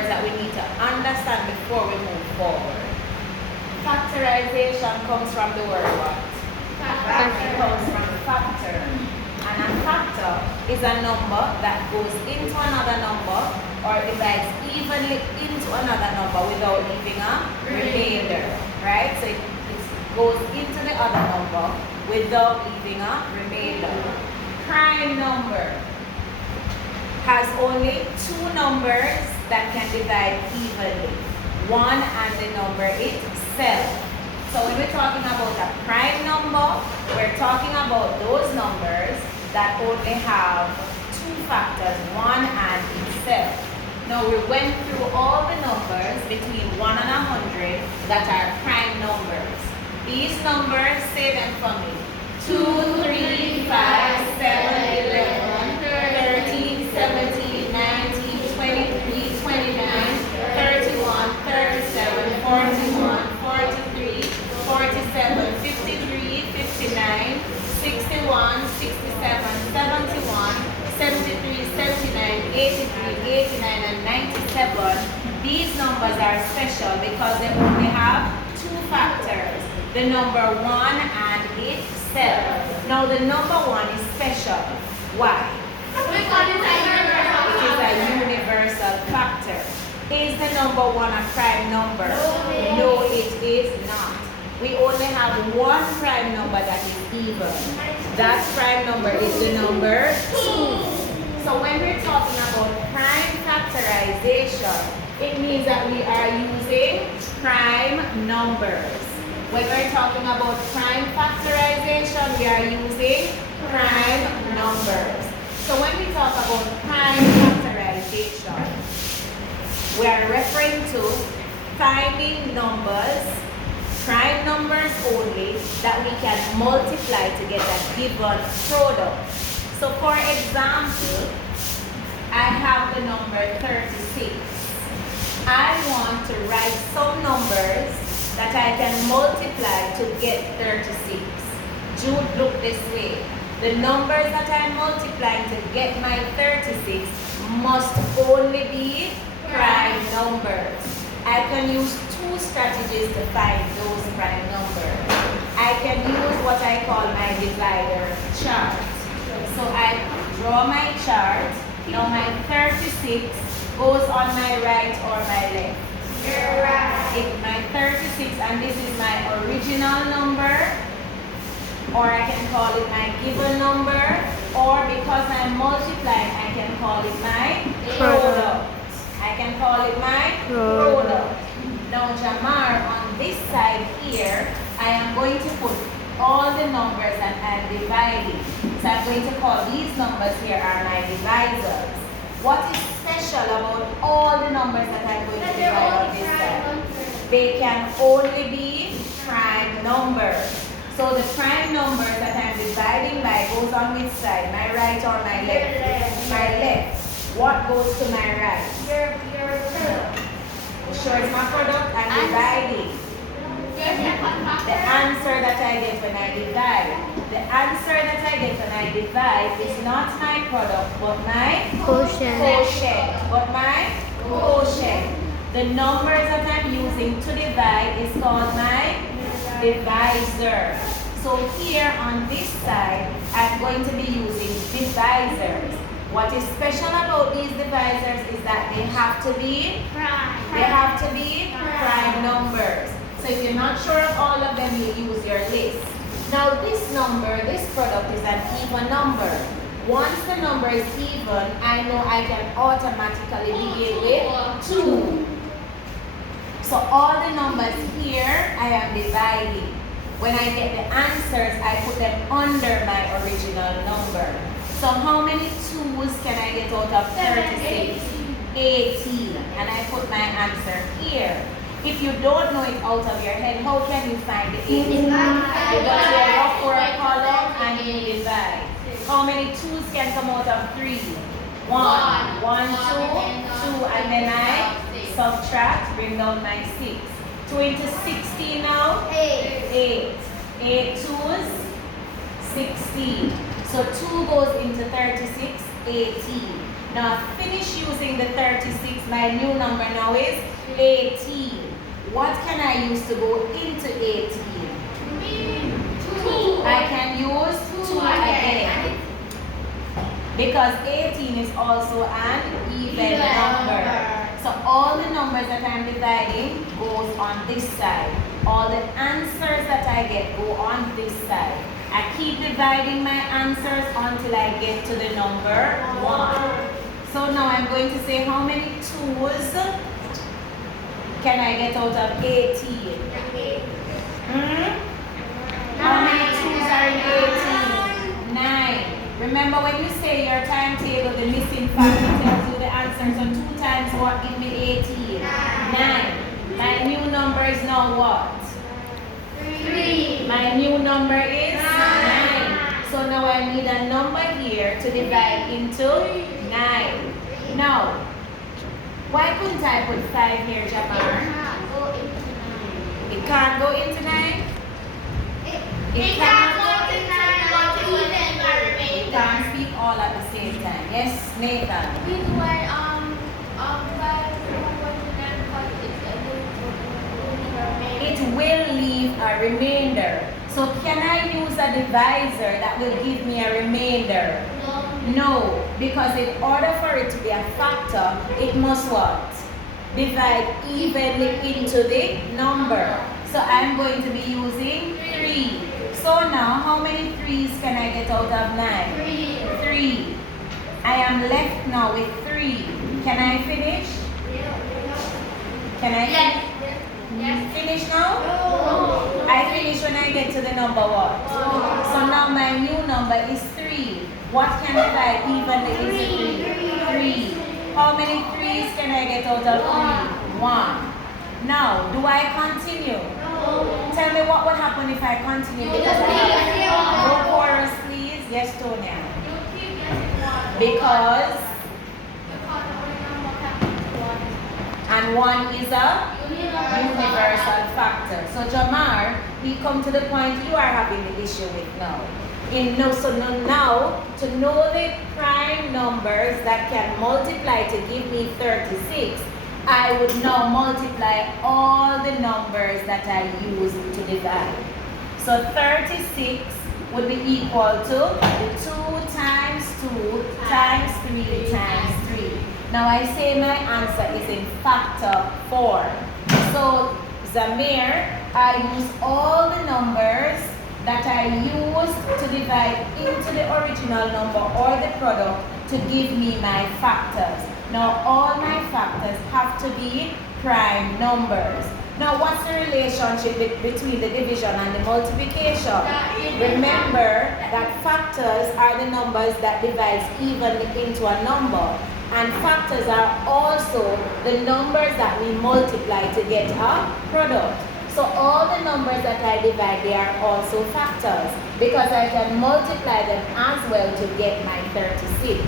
words that we need to understand before we move forward. Factorization comes from the word what? It comes from factor. And a factor is a number that goes into another number or divides evenly into another number without leaving a remainder. Right? So it goes into the other number without leaving a remainder. Prime number has only two numbers that can divide evenly. One and the number itself. So when we're talking about a prime number, we're talking about those numbers that only have two factors, one and itself. Now we went through all the numbers between 1 and 100 that are prime numbers. These numbers, say them for me. 2, 3, 5, 7, 11, 13, 17, 19, 23, 29, 31, 37, 41, 43, 47, 53, 59, 61, 67, 71, 73, 79, 83, 89, and 97. These numbers are special because they only have two factors, the number 1 and itself. Now the number 1 is special. Why? It is a universal factor. Is the number 1 a prime number? No, it is not. We only have one prime number that is even. That prime number is the number 2. So when we're talking about prime factorization, it means that we are using prime numbers. When we're talking about prime factorization, we are using prime numbers. So when we talk about prime factorization, we are referring to finding numbers, prime numbers only, that we can multiply to get a given product. So for example, I have the number 36. I want to write some numbers that I can multiply to get 36. Jude, look this way. The numbers that I'm multiplying to get my 36 must only be prime numbers. I can use two strategies to find those prime numbers. I can use what I call my divider chart. So I draw my chart. Now my 36 goes on my right or my left. You're right. It's my 36 and this is my original number, or I can call it my given number, or because I'm multiplying, I can call it my product. I can call it my product. Now Jamar, on this side here, I am going to put all the numbers that I'm dividing. So I'm going to call these numbers here are my divisors. What is special about all the numbers that I'm going to divide on this side? They can only be prime numbers. So the prime numbers that I'm dividing by goes on which side? My right or my left? My left. What goes to my right? Your product. Sure, it's my product. I'm dividing. The answer that I get when I divide. The answer that I get when I divide is not my product, but my quotient. But my quotient. The numbers that I'm using to divide is called my divisor. So here on this side, I'm going to be using divisors. What is special about these divisors is that they have to be prime numbers. So if you're not sure of all of them, you use your list. Now this number, this product is an even number. Once the number is even, I know I can automatically begin with 2. So all the numbers here, I am dividing. When I get the answers, I put them under my original number. So how many 2's can I get out of 36? 18. And I put my answer here. If you don't know it out of your head, how can you find the 18? You go to your rough or a column and you divide. How many 2's can come out of 3? 1, 2, 2, and then I subtract, bring down my 6. 2 into 16 now? 8. 8 2's 16. So 2 goes into 36, 18. Now finish using the 36. My new number now is 18. What can I use to go into 18? 2. I can use 2 again. Because 18 is also an even number. So all the numbers that I'm dividing goes on this side. All the answers that I get go on this side. I keep dividing my answers until I get to the number 1. So now I'm going to say how many 2's can I get out of 18? How many 2's are in 18? 9. Remember when you say your timetable, the missing factor tells you the answer. So 2 times what give me 18? 9. My new number is now what? 3. My new number is 9. So now I need a number here to divide into 9. Now, why couldn't I put 5 here, Jamar? It can't go into 9? It can't go into 9, but you can't speak all at the same time. Yes, Nathan? It will leave a remainder. So can I use a divisor that will give me a remainder? No, because in order for it to be a factor, it must what? Divide evenly into the number. So I'm going to be using 3. So now, how many 3's can I get out of 9? 3. I am left now with 3. Can I finish? Can I finish? Finish now? No. I finish when I get to the number what? So now my new number is 3. What can divide evenly into 3? How many 3's can I get out of 3? 1. Now, do I continue? Tell me what would happen if I continue because I have no chorus, please. Yes, Tonya. Because and 1 is a universal factor. So Jamar, we come to the point you are having the issue with now. So now, to know the prime numbers that can multiply to give me 36, I would now multiply all the numbers that I use to divide. So 36 would be equal to 2 times 2 times 3 times 3. Now I say my answer is in factor form. So Zamir, I use all the numbers that I used to divide into the original number or the product to give me my factors. Now all my factors have to be prime numbers. Now what's the relationship between the division and the multiplication? Remember that factors are the numbers that divides evenly into a number. And factors are also the numbers that we multiply to get a product. So all the numbers that I divide, they are also factors because I can multiply them as well to get my 36.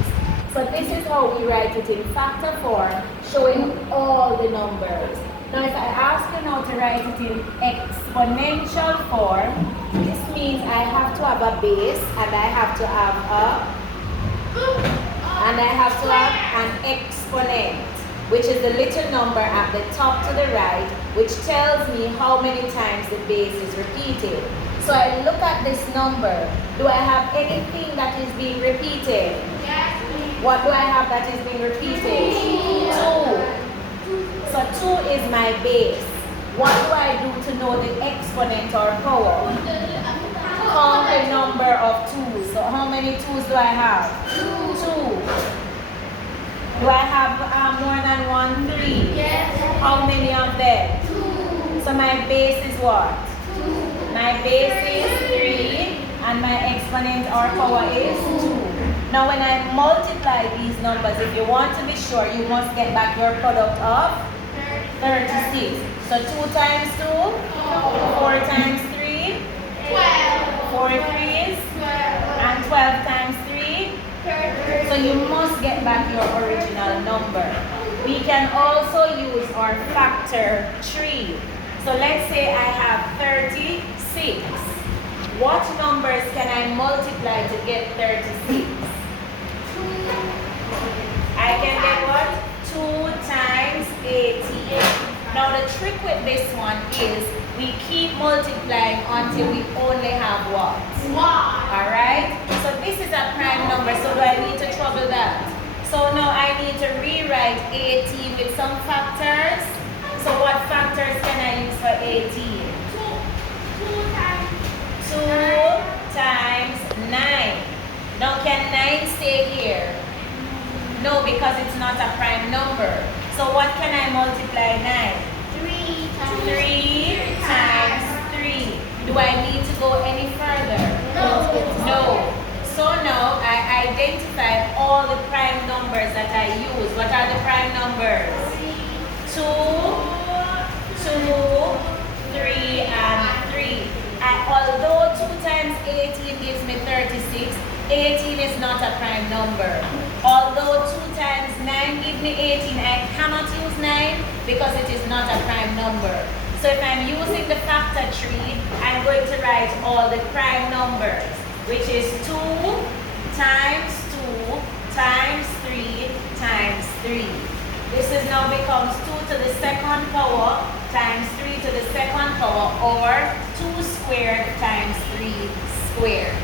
So this is how we write it in factor form, showing all the numbers. Now if I ask you now to write it in exponential form, this means I have to have a base and I have to have an exponent, which is the little number at the top to the right, which tells me how many times the base is repeated. So I look at this number. Do I have anything that is being repeated? Yes. What do I have that is being repeated? 2. So 2 is my base. What do I do to know the exponent or power? Count the number of 2's. So how many 2's do I have? 2. Do I have more than 1? 3. Yes. How many of them? 2. So my base is what? 2. My base is 3 and my exponent or power is 2. Now when I multiply these numbers, if you want to be sure, you must get back your product of 36. So 2 times 2, 4 times 3, 12. 4 3's, 12. and 12 times 3. So you must get back your original number. We can also use our factor tree. So let's say I have 36. What numbers can I multiply to get 36? I can get what? 2 times 18. Now the trick with this one is we keep multiplying until we only have what? 1. Alright? So this is a prime number, so do I need to trouble that? So now I need to rewrite 18 with some factors. So what factors can I use for 18? 2 times 2 times 9. Now can 9 stay here? No, because it's not a prime number. So what can I multiply 9? 3 times 3 times 3. Do I need to go any further? No. So now I identify all the prime numbers that I use. What are the prime numbers? 2, 2, 3, and 3. Although 2 times 18 gives me 36, 18 is not a prime number. Although 2 times 9 gives me 18, I cannot use 9 because it is not a prime number. So if I'm using the factor tree, I'm going to write all the prime numbers, which is 2 times 2 times 3 times 3. This is now becomes 2 to the second power times 3 to the second power, or 2 squared times 3 squared.